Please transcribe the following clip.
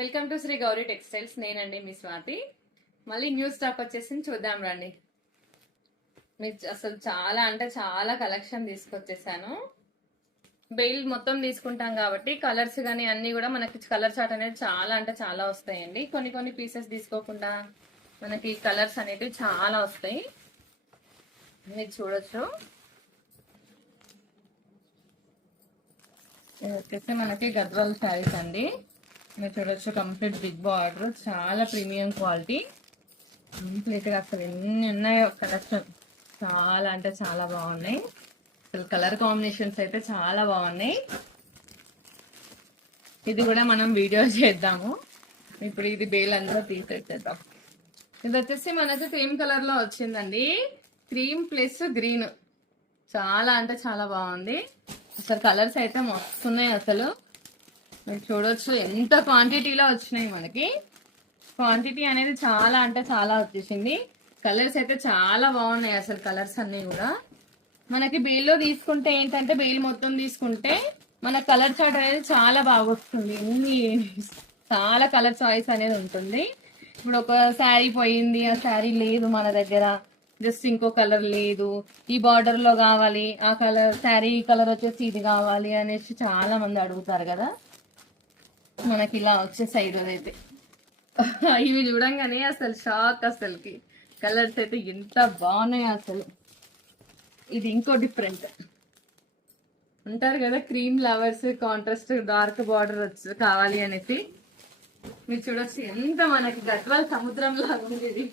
Welcome to Shri Gauri textiles. నేనండి మీ స్వాతి. మళ్ళీ న్యూ స్టాక్ వచ్చేసి చూద్దాం రండి. మీకు అసలు చాలా అంటే చాలా కలెక్షన్ తీసుకొచ్చేసాను. బెయిల్ మొత్తం తీసుకుంటాం కాబట్టి కలర్స్ కానీ అన్నీ కూడా మనకి కలర్ చార్ట్ అనేది చాలా అంటే చాలా వస్తాయండి. కొన్ని కొన్ని పీసెస్ తీసుకోకుండా మనకి కలర్స్ అనేవి చాలా వస్తాయి. మీరు చూడొచ్చు. ఇది వచ్చేసి మనకి గద్వాల్ శారీస్ అండి. మీరు చూడొచ్చు, కంప్లీట్ బిగ్ బార్డర్, చాలా ప్రీమియం క్వాలిటీ. కంప్లీట్గా అసలు ఎన్ని ఉన్నాయో కలెక్షన్, చాలా అంటే చాలా బాగున్నాయి. అసలు కలర్ కాంబినేషన్స్ అయితే చాలా బాగున్నాయి. ఇది కూడా మనం వీడియో చేద్దాము. ఇప్పుడు ఇది బేల్ అంతా తీసేద్దాం. ఇది వచ్చేసి మనకి సేమ్ కలర్ లో వచ్చిందండి, క్రీమ్ ప్లస్ గ్రీన్. చాలా అంటే చాలా బాగుంది. అసలు కలర్స్ అయితే మస్తున్నాయి. అసలు మీరు చూడొచ్చు ఎంత క్వాంటిటీలో వచ్చినాయి. మనకి క్వాంటిటీ అనేది చాలా అంటే చాలా వచ్చేసింది. కలర్స్ అయితే చాలా బాగున్నాయి. అసలు కలర్స్ అన్ని కూడా మనకి బెయిల్లో తీసుకుంటే ఏంటంటే, బెయిల్ మొత్తం తీసుకుంటే మన కలర్ చార్ట్ అనేది చాలా బాగా వస్తుంది. చాలా కలర్ చాయిస్ అనేది ఉంటుంది. ఇప్పుడు ఒక శారీ పోయింది, ఆ శారీ లేదు మన దగ్గర, జస్ట్ ఇంకో కలర్ లేదు, ఈ బార్డర్ లో కావాలి, ఆ కలర్ శారీ కలర్ వచ్చేసి ఇది కావాలి అనేసి చాలా మంది అడుగుతారు కదా. మనకి ఇలా వచ్చేసాయి. ఈరోజైతే ఇవి చూడంగానే అసలు షాక్. అసలుకి కలర్స్ అయితే ఎంత బాగున్నాయి అసలు. ఇది ఇంకో డిఫరెంట్ అంటారు కదా, cream lovers contrast dark border కావాలి అనేసి. మీరు చూడొచ్చు ఎంత మనకి గద్వాల్ సముద్రంలో ఉంది ఇది.